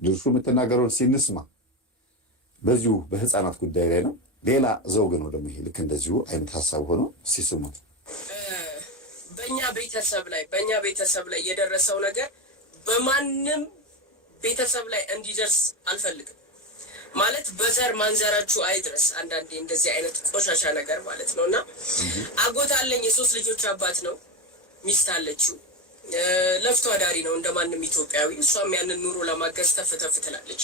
ድርሹ የምትናገረውን ሲንስማ በዚሁ በህፃናት ጉዳይ ላይ ነው። ሌላ ዘውግ ነው ደግሞ ይሄ ልክ እንደዚሁ አይነት ሀሳብ ሆኖ ሲስሙት በእኛ ቤተሰብ ላይ የደረሰው ነገር በማንም ቤተሰብ ላይ እንዲደርስ አልፈልግም። ማለት በዘር ማንዘራችሁ አይድረስ። አንዳንዴ እንደዚህ አይነት ቆሻሻ ነገር ማለት ነውና አጎት አለኝ፣ የ3 ልጆች አባት ነው። ሚስት አለችው፣ ለፍቶ አዳሪ ነው እንደማንም ኢትዮጵያዊ። እሷም ያንን ኑሮ ለማገዝ ተፍተፍ ትላለች።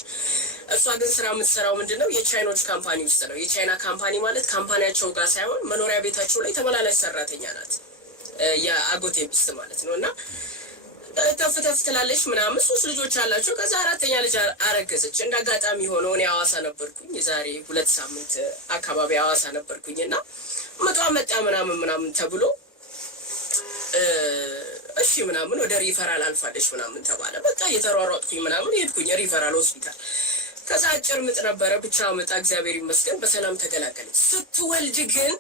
እሷ ግን ስራ የምትሰራው ምንድነው የቻይኖች ካምፓኒ ውስጥ ነው። የቻይና ካምፓኒ ማለት ካምፓኒያቸው ጋር ሳይሆን መኖሪያ ቤታቸው ላይ ተመላላሽ ሰራተኛ ናት፣ የአጎቴ ሚስት ማለት ነውና ተፍተፍ ትላለች ምናምን። 3 ልጆች አላቸው። ከዛ 4ኛ ልጅ አረገዘች። እንዳጋጣሚ ሆኖ እኔ ሐዋሳ ነበርኩኝ፣ የዛሬ 2 ሳምንት አካባቢ ሐዋሳ ነበርኩኝና መጣ ምናምን ተብሎ እሺ ምናምን ወደ ሪፈራል አልፋለች ምናምን ተባለ። በቃ እየተሯሯጥኩኝ ምናምን ሄድኩኝ ሪፈራል ሆስፒታል። ከዛ አጭር ምጥ ነበረ፣ ብቻ መጣ፣ እግዚአብሔር ይመስገን በሰላም ተገላገለች። ስትወልድ ግን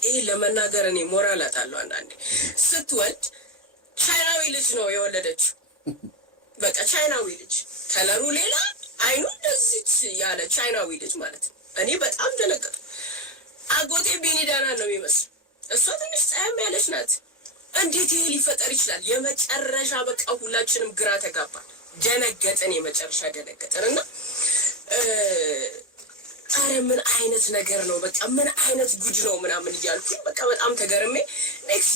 ይሄ ለመናገር እኔ ሞራል አጣለሁ አንዳንዴ። ስትወልድ ቻይናዊ ልጅ ነው የወለደችው። በቃ ቻይናዊ ልጅ፣ ከለሩ ሌላ፣ አይኑ እንደዚች ያለ ቻይናዊ ልጅ ማለት ነው። እኔ በጣም ደነገጥኩ። አጎቴ ቤኒዳና ነው የሚመስል፣ እሷ ትንሽ ጸያም ያለች ናት። እንዴት ይሄ ሊፈጠር ይችላል? የመጨረሻ በቃ ሁላችንም ግራ ተጋባን፣ ደነገጠን፣ የመጨረሻ ደነገጠን እና አረ ምን አይነት ነገር ነው? በቃ ምን አይነት ጉድ ነው ምናምን እያልኩኝ በቃ በጣም ተገርሜ ኔክስት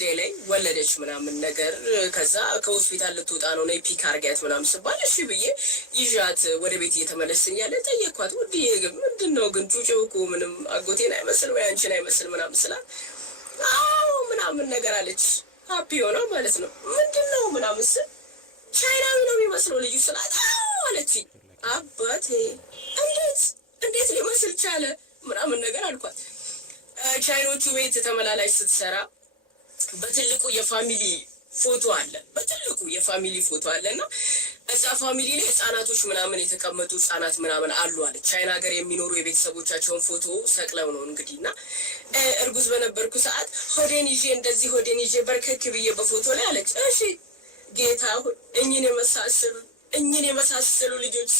ዴይ ላይ ወለደች ምናምን ነገር። ከዛ ከሆስፒታል ልትወጣ ነው ነይ ፒክ አርጊያት ምናምን ስባል እሺ ብዬ ይዣት ወደ ቤት እየተመለስን ያለ ጠየኳት። ውድዬ ምንድን ነው ግን ጩጬው እኮ ምንም አጎቴን አይመስል ወይ አንቺን አይመስል ምናምን ስላት አዎ ምናምን ነገር አለች። ሀፒ ሆና ማለት ነው። ምንድን ነው ምናምን ስል ቻይናዊ ነው የሚመስለው ልጁ ስላት አዎ አለችኝ። አባቴ እንዴት ሊመስል ቻለ ምናምን ነገር አልኳት። ቻይኖቹ ቤት ተመላላሽ ስትሰራ በትልቁ የፋሚሊ ፎቶ አለና እዛ ፋሚሊ ላይ ህጻናቶች ምናምን የተቀመጡ ህጻናት ምናምን አሉ አለች። ቻይና ሀገር የሚኖሩ የቤተሰቦቻቸውን ፎቶ ሰቅለው ነው እንግዲህና እርጉዝ በነበርኩ ሰዓት ሆዴን ይዤ በርከክ ብዬ በፎቶ ላይ አለች። እሺ ጌታ ሆይ እኝን የመሳሰሉ ልጆች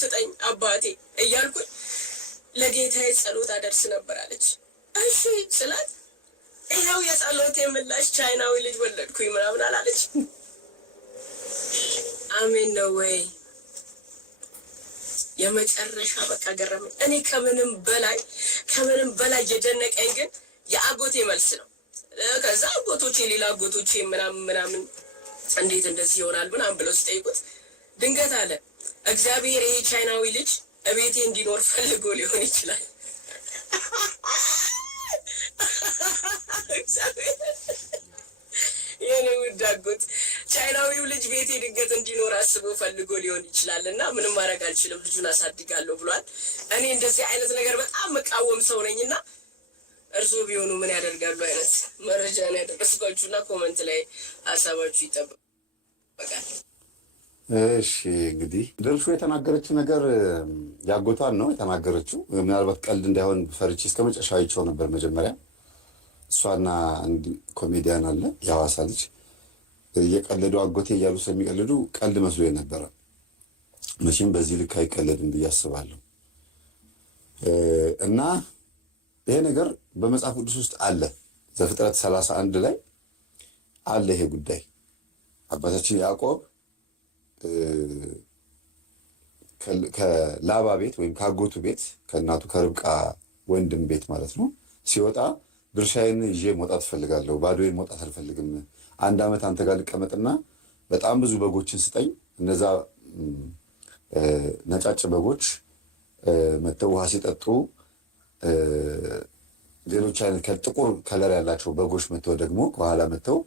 ስጠኝ አባቴ እያልኩኝ ለጌታዬ ጸሎት አደርስ ነበር አለች። እሺ ስላት ይኸው የጸሎት የምላሽ ቻይናዊ ልጅ ወለድኩኝ ምናምን አላለች። አሜን ነው ወይ? የመጨረሻ በቃ ገረመኝ። እኔ ከምንም በላይ የደነቀኝ ግን የአጎቴ መልስ ነው። ከዛ ሌላ አጎቶቼ ምናምን እንዴት እንደዚህ ይሆናል ምናምን ብለው ሲጠይቁት ድንገት አለ እግዚአብሔር ይሄ ቻይናዊ ልጅ እቤቴ እንዲኖር ፈልጎ ሊሆን ይችላል። የኔ ውዳጎት ቻይናዊው ልጅ ቤቴ ድንገት እንዲኖር አስቦ ፈልጎ ሊሆን ይችላል እና ምንም ማድረግ አልችልም፣ ልጁን አሳድጋለሁ ብሏል። እኔ እንደዚህ አይነት ነገር በጣም መቃወም ሰው ነኝና እርስዎ ቢሆኑ ምን ያደርጋሉ አይነት መረጃ ነው ያደረስኳችሁና ኮመንት ላይ ሀሳባችሁ ይጠበቃል። እሺ እንግዲህ ድርሹ የተናገረችው ነገር ያጎቷን ነው የተናገረችው። ምናልባት ቀልድ እንዳይሆን ፈርቼ እስከመጨረሻ አይቼው ነበር መጀመሪያ። እሷና አንድ ኮሜዲያን አለ የሐዋሳ ልጅ እየቀለዱ አጎቴ እያሉ ስለሚቀልዱ ቀልድ መስሎ ነበረ። መቼም በዚህ ልክ አይቀለድም ብዬ አስባለሁ። እና ይሄ ነገር በመጽሐፍ ቅዱስ ውስጥ አለ። ዘፍጥረት 31 ላይ አለ ይሄ ጉዳይ። አባታችን ያዕቆብ ከላባ ቤት ወይም ከአጎቱ ቤት ከእናቱ ከርብቃ ወንድም ቤት ማለት ነው ሲወጣ ድርሻዬን ይዤ መውጣት እፈልጋለሁ፣ ባዶዬን መውጣት አልፈልግም። 1 ዓመት አንተ ጋር ልቀመጥና በጣም ብዙ በጎችን ስጠኝ። እነዛ ነጫጭ በጎች መተው ውሃ ሲጠጡ ሌሎች አይነት ከጥቁር ከለር ያላቸው በጎች መተው ደግሞ ከኋላ መተው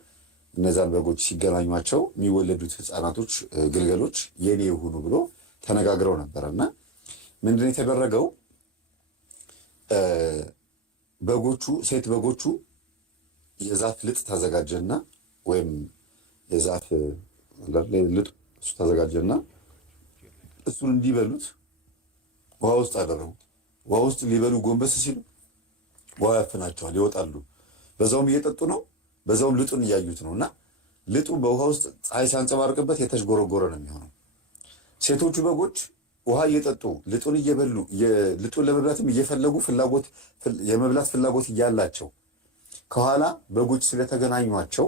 እነዛን በጎች ሲገናኟቸው የሚወለዱት ህፃናቶች ግልገሎች የኔ ይሁኑ ብሎ ተነጋግረው ነበረና ምንድነው የተደረገው? ሴት በጎቹ የዛፍ ልጥ ታዘጋጀና ወይም የዛፍ ልጥ እሱ ታዘጋጀና እሱን እንዲበሉት ውሃ ውስጥ አደረጉ። ውሃ ውስጥ ሊበሉ ጎንበስ ሲሉ ውሃ ያፍናቸዋል፣ ይወጣሉ። በዛውም እየጠጡ ነው፣ በዛውም ልጡን እያዩት ነውና ልጡ በውሃ ውስጥ ፀሐይ ሲያንጸባርቅበት የተሽጎረጎረ ነው የሚሆነው። ሴቶቹ በጎች ውሃ እየጠጡ ልጡን እየበሉ ልጡን ለመብላትም እየፈለጉ የመብላት ፍላጎት እያላቸው ከኋላ በጎች ስለተገናኟቸው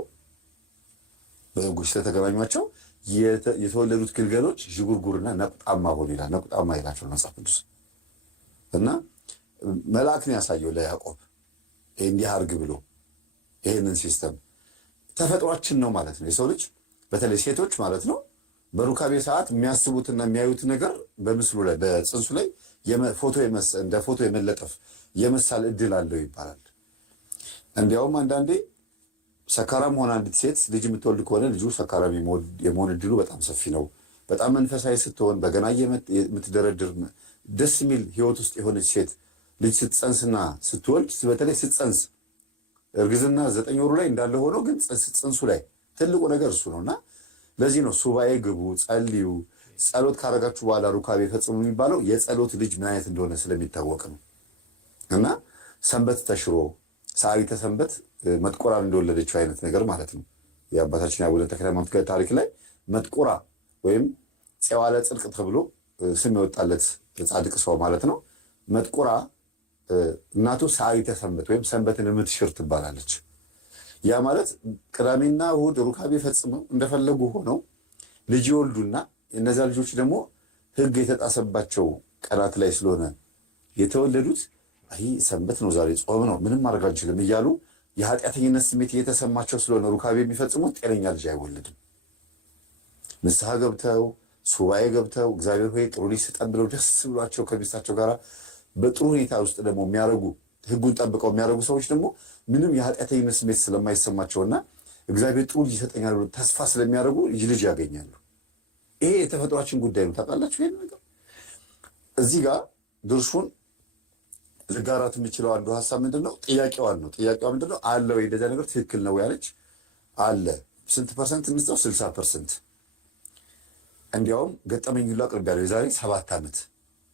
የተወለዱት ግልገሎች ዥጉርጉርና ነቁጣማ ሆኑ ይላል። ነቁጣማ ይላቸው መጽሐፍ ቅዱስ እና መልአክን ያሳየው ለያዕቆብ እንዲህ አርግ ብሎ ይሄንን ሲስተም ተፈጥሯችን ነው ማለት ነው። የሰው ልጅ በተለይ ሴቶች ማለት ነው በሩካቤ ሰዓት የሚያስቡትና የሚያዩት ነገር በምስሉ ላይ በጽንሱ ላይ እንደ ፎቶ የመለጠፍ የመሳል እድል አለው ይባላል። እንዲያውም አንዳንዴ ሰካራም ሆነ አንዲት ሴት ልጅ የምትወልድ ከሆነ ልጁ ሰካራም የመሆን እድሉ በጣም ሰፊ ነው። በጣም መንፈሳዊ ስትሆን በገና የምትደረድር ደስ የሚል ህይወት ውስጥ የሆነች ሴት ልጅ ስትጸንስና ስትወልድ በተለይ ስትጸንስ እርግዝና 9 ወሩ ላይ እንዳለ ሆኖ ግን ጽንሱ ላይ ትልቁ ነገር እሱ ነውና ለዚህ ነው ሱባኤ ግቡ፣ ጸልዩ፣ ጸሎት ካረጋችሁ በኋላ ሩካቤ ፈጽሙ የሚባለው የጸሎት ልጅ ምን አይነት እንደሆነ ስለሚታወቅ ነው። እና ሰንበት ተሽሮ ሰዓሊተ ሰንበት መጥቆራን እንደወለደችው አይነት ነገር ማለት ነው። የአባታችን የአቡነ ተክለ ሃይማኖት ታሪክ ላይ መጥቆራ ወይም ፄዋለ ጽድቅ ተብሎ ስም የወጣለት ጻድቅ ሰው ማለት ነው። መጥቆራ እናቱ ሰዓሊተ ሰንበት ወይም ሰንበትን የምትሽር ትባላለች። ያ ማለት ቅዳሜና እሑድ ሩካቤ ፈጽመው እንደፈለጉ ሆነው ልጅ ይወልዱና እነዚያ ልጆች ደግሞ ሕግ የተጣሰባቸው ቀናት ላይ ስለሆነ የተወለዱት አይ ሰንበት ነው ዛሬ ጾም ነው ምንም ማድረግ አንችልም እያሉ የኃጢአተኝነት ስሜት እየተሰማቸው ስለሆነ ሩካቤ የሚፈጽሙት ጤነኛ ልጅ አይወልድም። ንስሐ ገብተው ሱባኤ ገብተው እግዚአብሔር ሆይ ጥሩ ልጅ ስጠን ብለው ደስ ብሏቸው ከሚስታቸው ጋር በጥሩ ሁኔታ ውስጥ ደግሞ የሚያደርጉ ሕጉን ጠብቀው የሚያደርጉ ሰዎች ደግሞ ምንም የኃጢአተኝነት ስሜት ስለማይሰማቸውና እግዚአብሔር ጥሩ ልጅ ይሰጠኛል ብሎ ተስፋ ስለሚያደርጉ ልጅ ያገኛሉ። ይሄ የተፈጥሯችን ጉዳይ ነው። ታውቃላችሁ ይሄን ነገር። እዚህ ጋር ድርሹን ልጋራት የምችለው አንዱ ሀሳብ ምንድን ነው? ጥያቄዋ ምንድን ነው? አለ ወይ እንደዚያ ነገር ትክክል ነው ያለች አለ። ስንት ፐርሰንት እንስጠው? 60%። እንዲያውም ገጠመኝ ሁሉ አቅርቤያለሁ። የዛሬ 7 ዓመት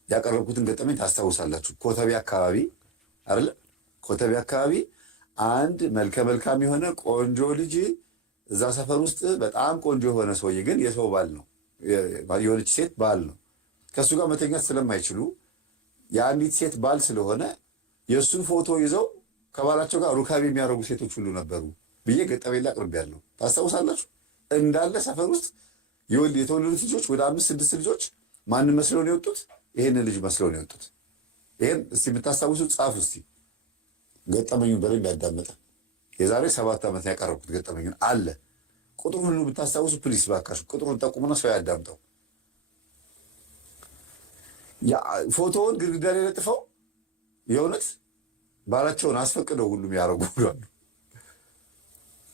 ያቀረብኩትን ገጠመኝ ታስታውሳላችሁ። ኮተቤ አካባቢ አይደለ? ኮተቤ አካባቢ አንድ መልከ መልካም የሆነ ቆንጆ ልጅ እዛ ሰፈር ውስጥ በጣም ቆንጆ የሆነ ሰውዬ ግን የሰው ባል ነው፣ የሆነች ሴት ባል ነው። ከእሱ ጋር መተኛት ስለማይችሉ የአንዲት ሴት ባል ስለሆነ የእሱን ፎቶ ይዘው ከባላቸው ጋር ሩካቤ የሚያደርጉ ሴቶች ሁሉ ነበሩ ብዬ ገጠመኝ ላይ አቅርቤያለሁ። ታስታውሳላችሁ? እንዳለ ሰፈር ውስጥ የተወለዱት ልጆች ወደ 5-6 ልጆች ማንን መስለው ነው የወጡት? ይሄንን ልጅ መስለው ነው የወጡት። ይሄን እስቲ የምታስታውሱ ጻፉ እስቲ። ገጠመኙን በደንብ ያዳመጠ የዛሬ 7 ዓመት ያቀረብኩት ገጠመኙን አለ። ቁጥሩን ሁሉ ብታስታውሱ ፕሊስ ባካችሁ ቁጥሩን ጠቁሙና ሰው ያዳምጠው። ፎቶውን ግድግዳ ላይ ለጥፈው የእውነት ባላቸውን አስፈቅደው ሁሉም ያደረጉ አሉ።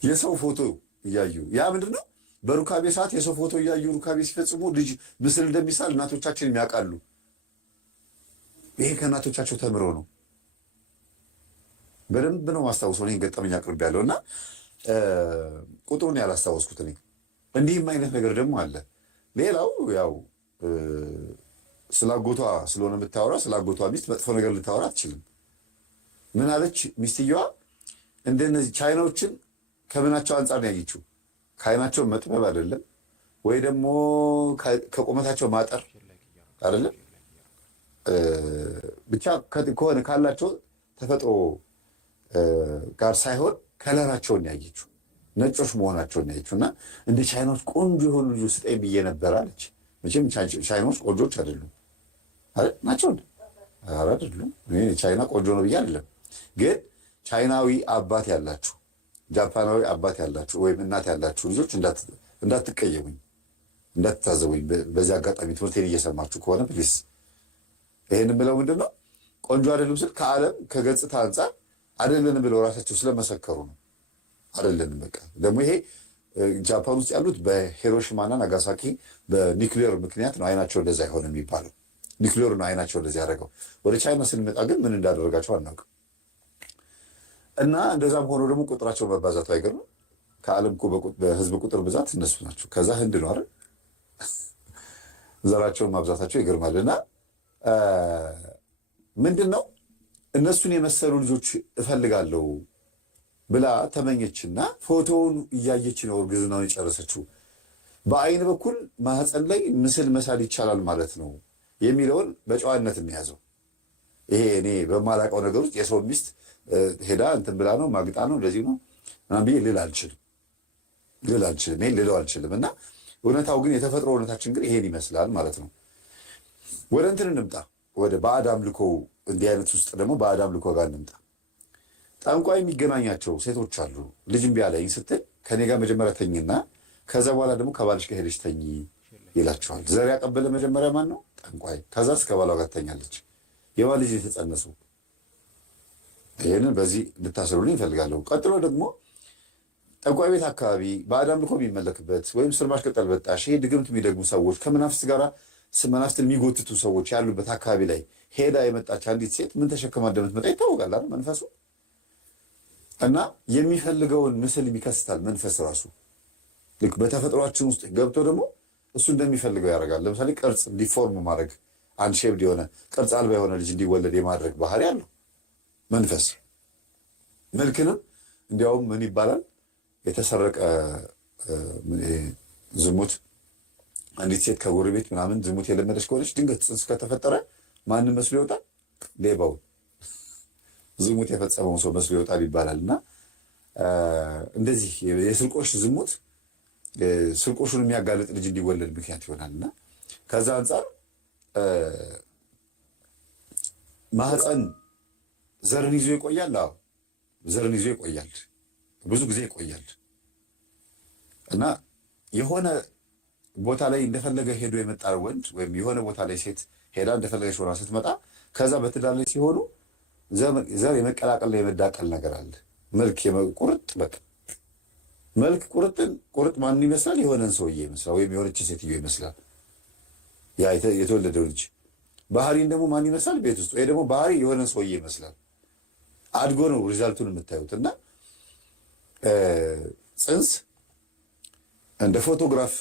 የሰው ፎቶ እያዩ ያ ምንድን ነው? በሩካቤ ሰዓት የሰው ፎቶ እያዩ ሩካቤ ሲፈጽሙ ልጅ ምስል እንደሚሳል እናቶቻችን ያውቃሉ። ይሄ ከእናቶቻቸው ተምረው ነው። በደንብ ነው ማስታወሰው። እኔን ገጠመኝ አቅርቤያለሁ እና ቁጥሩን ያላስታወስኩት እኔ። እንዲህም አይነት ነገር ደግሞ አለ። ሌላው ያው ስላጎቷ ስለሆነ የምታወራ ስላጎቷ ሚስት መጥፎ ነገር ልታወራ አትችልም። ምን አለች ሚስትየዋ? እንደነዚህ ቻይናዎችን ከምናቸው አንጻር ነው ያየችው? ከዓይናቸው መጥበብ አይደለም ወይ ደግሞ ከቁመታቸው ማጠር አይደለም፣ ብቻ ከሆነ ካላቸው ተፈጥሮ ጋር ሳይሆን ከለራቸውን ያየችው ነጮች መሆናቸውን ያየችው እና እንደ ቻይናዎች ቆንጆ የሆኑ ልጆች ስጠኝ ብዬ ነበር አለች። መቼም ቻይናዎች ቆንጆች አይደሉም ናቸው አይደሉም። ቻይና ቆንጆ ነው ብዬ አይደለም፣ ግን ቻይናዊ አባት ያላችሁ ጃፓናዊ አባት ያላችሁ ወይም እናት ያላችሁ ልጆች እንዳትቀየሙኝ፣ እንዳትታዘቡኝ። በዚህ አጋጣሚ ትምህርቴን እየሰማችሁ ከሆነ ፕሊስ ይሄን ብለው ምንድን ነው ቆንጆ አይደሉም ስል ከዓለም ከገጽታ አንጻር አይደለንም ብለው ራሳቸው ስለመሰከሩ ነው። አይደለንም በቃ ደግሞ ይሄ ጃፓን ውስጥ ያሉት በሂሮሺማና ናጋሳኪ በኒውክሌር ምክንያት ነው አይናቸው እንደዛ አይሆን የሚባለው። ኒውክሌር ነው አይናቸው እንደዚህ ያደረገው። ወደ ቻይና ስንመጣ ግን ምን እንዳደረጋቸው አናውቅም። እና እንደዛም ሆኖ ደግሞ ቁጥራቸው መባዛቱ አይገርምም። ከዓለም በህዝብ ቁጥር ብዛት እነሱ ናቸው። ከዛ ህንድ ነው አይደል? ዘራቸውን ማብዛታቸው ይገርማል። እና ምንድን ነው እነሱን የመሰሉ ልጆች እፈልጋለሁ ብላ ተመኘችና ፎቶውን እያየች ነው እርግዝናውን የጨረሰችው። በአይን በኩል ማህፀን ላይ ምስል መሳል ይቻላል ማለት ነው የሚለውን በጨዋነት የሚያዘው ይሄ እኔ በማላውቀው ነገር ውስጥ የሰው ሚስት ሄዳ እንትን ብላ ነው ማግጣ ነው እንደዚህ ነው ምናምን ብዬ ልል አልችልም። ይሄን ልለው አልችልም። እና እውነታው ግን የተፈጥሮ እውነታችን ግን ይሄን ይመስላል ማለት ነው። ወደ እንትን እንምጣ፣ ወደ ባዕድ አምልኮ። እንዲህ አይነት ውስጥ ደግሞ ባዕድ አምልኮ ጋር እንምጣ። ጠንቋይ የሚገናኛቸው ሴቶች አሉ። ልጅ እምቢ አለኝ ስትል ከኔ ጋር መጀመሪያ ተኝና ከዛ በኋላ ደግሞ ከባልሽ ጋር ሄደች ተኝ ይላቸዋል። ዘር ያቀበለ መጀመሪያ ማን ነው? ጠንቋይ። ከዛስ ከባሏ ጋር ተኛለች። የባል ልጅ የተጸነሰው። ይህንን በዚህ ልታስሩልኝ ይፈልጋለሁ። ቀጥሎ ደግሞ ጠንቋይ ቤት አካባቢ ባዕድ አምልኮ የሚመለክበት ወይም ስር ማስቀጠል በጣሽ ይሄ ድግምት የሚደግሙ ሰዎች ከመናፍስት ጋር መናፍስትን የሚጎትቱ ሰዎች ያሉበት አካባቢ ላይ ሄዳ የመጣች አንዲት ሴት ምን ተሸክማ እንደምትመጣ ይታወቃል አይደል? መንፈሱ እና የሚፈልገውን ምስል ይከስታል። መንፈስ ራሱ ልክ በተፈጥሯችን ውስጥ ገብቶ ደግሞ እሱ እንደሚፈልገው ያደርጋል። ለምሳሌ ቅርጽ ዲፎርም ማድረግ፣ አንድ ሼፕድ የሆነ ቅርጽ አልባ የሆነ ልጅ እንዲወለድ የማድረግ ባህሪ አለው መንፈስ። መልክንም እንዲያውም ምን ይባላል የተሰረቀ ዝሙት፣ አንዲት ሴት ከጎረቤት ምናምን ዝሙት የለመደች ከሆነች ድንገት ጽንስ ከተፈጠረ ማንን መስሎ ይወጣል? ሌባውን ዝሙት የፈጸመውን ሰው መስሎ ይወጣል ይባላል። እና እንደዚህ የስርቆሽ ዝሙት ስርቆሹን የሚያጋልጥ ልጅ እንዲወለድ ምክንያት ይሆናል። እና ከዛ አንጻር ማህፀን ዘርን ይዞ ይቆያል። አዎ ዘርን ይዞ ይቆያል፣ ብዙ ጊዜ ይቆያል። እና የሆነ ቦታ ላይ እንደፈለገ ሄዶ የመጣ ወንድ ወይም የሆነ ቦታ ላይ ሴት ሄዳ እንደፈለገች ሆና ስትመጣ ከዛ በትዳር ላይ ሲሆኑ ዘር የመቀላቀልና የመዳቀል ነገር አለ። መልክ ቁርጥ በቃ መልክ ቁርጥ ማንን ይመስላል? የሆነን ሰውዬ ይመስላል፣ ወይም የሆነች ሴትዮ ይመስላል ያ የተወለደው ልጅ። ባህሪን ደግሞ ማን ይመስላል? ቤት ውስጥ ወይ ደግሞ ባህሪ የሆነን ሰውዬ ይመስላል። አድጎ ነው ሪዛልቱን የምታዩት። እና ጽንስ እንደ ፎቶግራፍ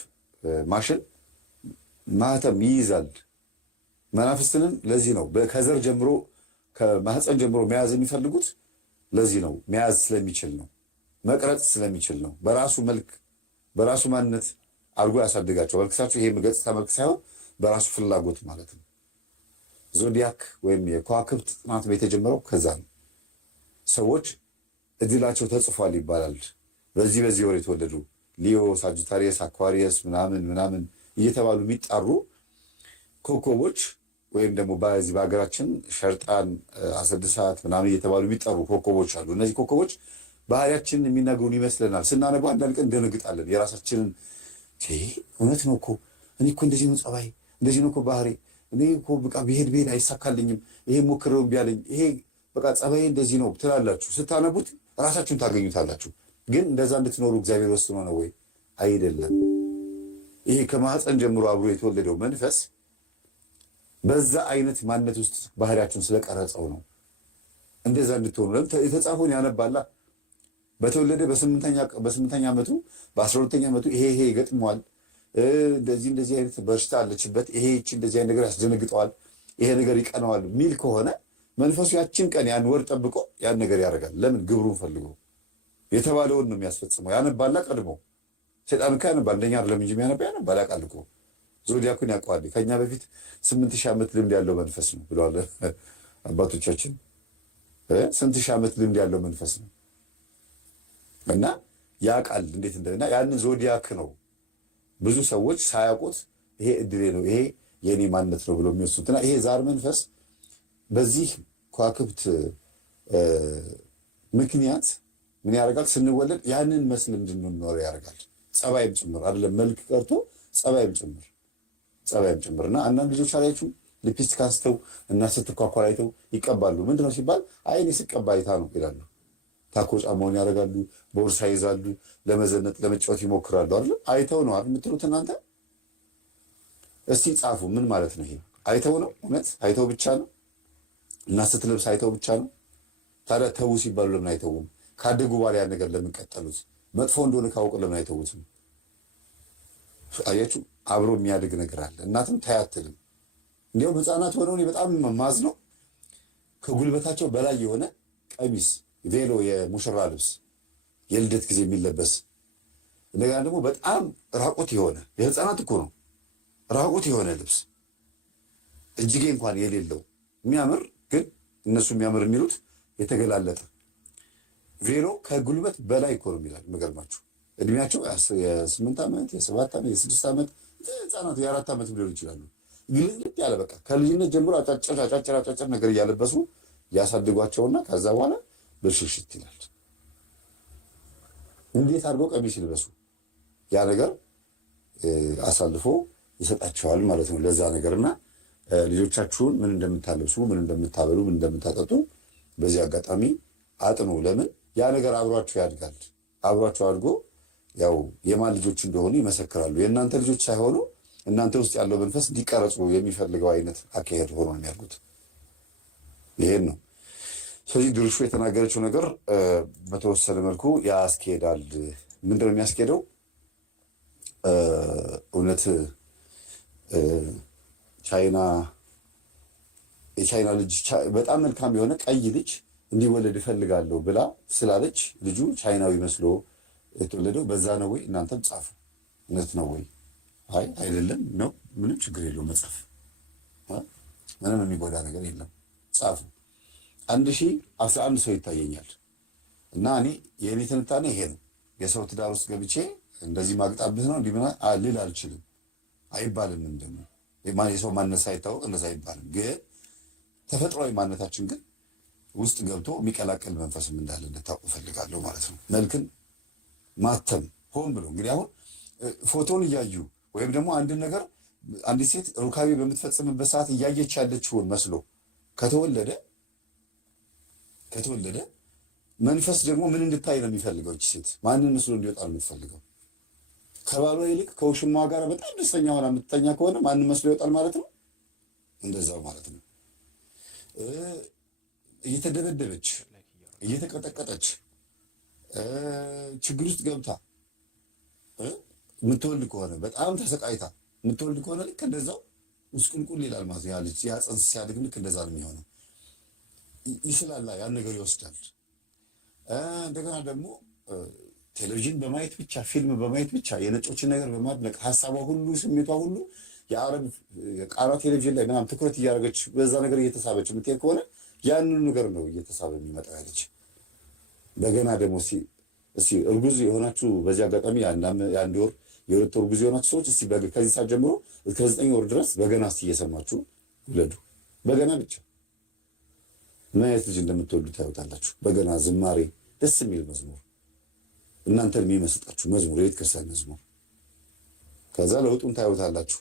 ማሽን ማህተም ይይዛል። መናፍስትንም ለዚህ ነው ከዘር ጀምሮ ከማህፀን ጀምሮ መያዝ የሚፈልጉት። ለዚህ ነው መያዝ ስለሚችል ነው፣ መቅረጽ ስለሚችል ነው። በራሱ መልክ በራሱ ማንነት አድርጎ ያሳድጋቸው። መልክሳቸው ይሄ ገጽታ መልክ ሳይሆን በራሱ ፍላጎት ማለት ነው። ዞዲያክ ወይም የከዋክብት ጥናት የተጀመረው ከዛ ነው። ሰዎች እድላቸው ተጽፏል ይባላል። በዚህ ወር የተወለዱ ሊዮ፣ ሳጅታሪየስ፣ አኳሪየስ ምናምን እየተባሉ የሚጣሩ ኮከቦች ወይም ደግሞ በዚህ በሀገራችን ሸርጣን፣ አሰድሳት ምናምን እየተባሉ የሚጠሩ ኮከቦች አሉ። እነዚህ ኮከቦች ባህሪያችንን የሚናገሩን ይመስለናል። ስናነቡ አንዳንድ ቀን እንደነግጣለን። የራሳችንን እውነት ነው እኮ እኔ እኮ እንደዚህ ነው ጸባይ፣ እንደዚህ ነው እኮ ባህሪ፣ እኔ እኮ በቃ ብሄድ አይሳካልኝም፣ ይሄ ሞክረው እምቢ አለኝ፣ ይሄ በቃ ጸባይ እንደዚህ ነው ትላላችሁ። ስታነቡት ራሳችሁን ታገኙታላችሁ። ግን እንደዛ እንድትኖሩ እግዚአብሔር ወስኖ ነው ወይ? አይደለም። ይሄ ከማህፀን ጀምሮ አብሮ የተወለደው መንፈስ በዛ አይነት ማንነት ውስጥ ባህሪያችሁን ስለቀረጸው ነው እንደዛ እንድትሆኑ። የተጻፈውን ያነባላ። በተወለደ በስምንተኛ ዓመቱ በ12ኛ ዓመቱ ይሄ ይገጥመዋል፣ እንደዚህ አይነት በሽታ አለችበት፣ ይሄ እንደዚህ አይነት ነገር ያስደነግጠዋል፣ ይሄ ነገር ይቀነዋል ሚል ከሆነ መንፈሱ ያችን ቀን ያን ወር ጠብቆ ያን ነገር ያደርጋል። ለምን? ግብሩን ፈልጎ የተባለውን ነው የሚያስፈጽመው። ያነባላ ቀድሞ። ሰይጣን እኮ ያነባል፣ እንደኛ አይደለም እንጂ የሚያነባ ያነባል፣ ያውቃል እኮ። ዞዲያኩን ያውቀዋል። ከኛ በፊት 8000 ዓመት ልምድ ያለው መንፈስ ነው ብለዋል አባቶቻችን። 8000 ዓመት ልምድ ያለው መንፈስ ነው እና ያውቃል እንዴት እንደና ያንን ዞዲያክ ነው ብዙ ሰዎች ሳያውቁት ይሄ እድሌ ነው ይሄ የኔ ማንነት ነው ብሎ የሚወስዱትና ይሄ ዛር መንፈስ በዚህ ከዋክብት ምክንያት ምን ያደርጋል? ስንወለድ ያንን መስል እንድንኖር ያደርጋል። ጸባይም ጭምር አይደለም፣ መልክ ቀርቶ ጸባይም ጭምር እና አንዳንድ ልጆች አላችሁ ሊፕስቲክ አንስተው እና ስትኳኳል አይተው ይቀባሉ። ምንድነው ሲባል አይኔ ስቀባ አይታ ነው ይላሉ። ታኮ ጫማውን ያደርጋሉ፣ ቦርሳ ይዛሉ፣ ለመዘነጥ ለመጫወት ይሞክራሉ። አይደል? አይተው ነው አይደል የምትሉት እናንተ? እስቲ ጻፉ። ምን ማለት ነው ይሄ? አይተው ነው? እውነት አይተው ብቻ ነው? እና ስትለብስ አይተው ብቻ ነው? ታዲያ ተው ሲባሉ ለምን አይተውም? ካደጉ በኋላ ያን ነገር ለምን ቀጠሉት? መጥፎ እንደሆነ ካወቁ ለምን አይተውትም? አያችሁ፣ አብሮ የሚያድግ ነገር አለ። እናትም ታያትልም። እንዲያውም ህፃናት ሆነው እኔ በጣም ማዝ ነው ከጉልበታቸው በላይ የሆነ ቀሚስ ቬሎ፣ የሙሽራ ልብስ የልደት ጊዜ የሚለበስ እንደገና ደግሞ በጣም ራቁት የሆነ የህፃናት እኮ ነው ራቁት የሆነ ልብስ እጅጌ እንኳን የሌለው የሚያምር ግን እነሱ የሚያምር የሚሉት የተገላለጠ ቬሎ ከጉልበት በላይ እኮ ነው የሚላል። መገርማችሁ እድሜያቸው የ8 ዓመት የ7 ዓመት የ6 ዓመት ህፃናት የ4 ዓመት ሊሆኑ ይችላሉ። ግልጥ ያለ በቃ ከልጅነት ጀምሮ አጫጭር ነገር እያለበሱ ያሳድጓቸውና ከዛ በኋላ ብልሽሽት ይላል። እንዴት አድርገው ቀሚስ ይልበሱ ያ ነገር አሳልፎ ይሰጣቸዋል ማለት ነው ለዛ ነገርና ልጆቻችሁን ምን እንደምታለብሱ ምን እንደምታበሉ ምን እንደምታጠጡ በዚህ አጋጣሚ አጥኑ። ለምን ያ ነገር አብሯችሁ ያድጋል። አብሯችሁ አድጎ ያው የማን ልጆች እንደሆኑ ይመሰክራሉ። የእናንተ ልጆች ሳይሆኑ እናንተ ውስጥ ያለው መንፈስ እንዲቀረጹ የሚፈልገው አይነት አካሄድ ሆኖ ነው ያሉት። ይሄን ነው። ስለዚህ ድርሹ የተናገረችው ነገር በተወሰነ መልኩ ያስኬዳል። ምንድን ነው የሚያስኬደው? እውነት የቻይና ልጅ በጣም መልካም የሆነ ቀይ ልጅ እንዲወለድ እፈልጋለሁ ብላ ስላለች ልጁ ቻይናዊ መስሎ የተወለደው በዛ ነው ወይ? እናንተም ጻፉ። እውነት ነው ወይ? አይ አይደለም ነው። ምንም ችግር የለው መጻፍ፣ ምንም የሚጎዳ ነገር የለም። ጻፉ። 1011 ሰው ይታየኛል እና እኔ የእኔ ትንታኔ ይሄ ነው። የሰው ትዳር ውስጥ ገብቼ እንደዚህ ማግጣብህ ነው እንዲህ ምናምን ልል አልችልም። አይባልም። እንደሞ የሰው ማንነት ሳይታወቅ እንደዛ አይባልም። ግን ተፈጥሯዊ ማንነታችን ግን ውስጥ ገብቶ የሚቀላቀል መንፈስም እንዳለ እንድታውቁ እፈልጋለሁ ማለት ነው። መልክን ማተም ሆን ብሎ እንግዲህ አሁን ፎቶን እያዩ ወይም ደግሞ አንድን ነገር አንዲት ሴት ሩካቤ በምትፈጽምበት ሰዓት እያየች ያለችውን መስሎ ከተወለደ መንፈስ ደግሞ ምን እንድታይ ነው የሚፈልገው? እቺ ሴት ማንን መስሎ እንዲወጣ ነው የምትፈልገው? ከባሏ ይልቅ ከውሽማዋ ጋር በጣም ደስተኛ ሆና የምትተኛ ከሆነ ማንን መስሎ ይወጣል ማለት ነው? እንደዛው ማለት ነው። እየተደበደበች እየተቀጠቀጠች ችግር ውስጥ ገብታ የምትወልድ ከሆነ በጣም ተሰቃይታ የምትወልድ ከሆነ ልክ እንደዛው ውስቁልቁል ይላል ማለት ነው። ያ ልጅ ያ ጽንስ ሲያድግ ልክ እንደዛ ነው የሚሆነው። ይስላላ ያን ነገር ይወስዳል። እንደገና ደግሞ ቴሌቪዥን በማየት ብቻ ፊልም በማየት ብቻ የነጮችን ነገር በማድነቅ ሀሳቧ ሁሉ ስሜቷ ሁሉ የአረብ ቃና ቴሌቪዥን ላይ ምናምን ትኩረት እያደረገች በዛ ነገር እየተሳበች የምትሄድ ከሆነ ያንን ነገር ነው እየተሳበ የሚመጣው ያለች። በገና ደግሞ እስኪ እርጉዝ የሆናችሁ በዚህ አጋጣሚ የአንድ ወር የሁለት ወር እርጉዝ የሆናችሁ ሰዎች እስኪ ከዚህ ሰዓት ጀምሮ እስከ 9 ወር ድረስ በገና እስኪ እየሰማችሁ ውለዱ። በገና ብቻ ምን አይነት ልጅ እንደምትወልዱ ታዩታላችሁ። በገና ዝማሬ፣ ደስ የሚል መዝሙር፣ እናንተን የሚመስጣችሁ መዝሙር፣ የቤተ ክርስቲያን መዝሙር። ከዛ ለውጡን ታዩታላችሁ።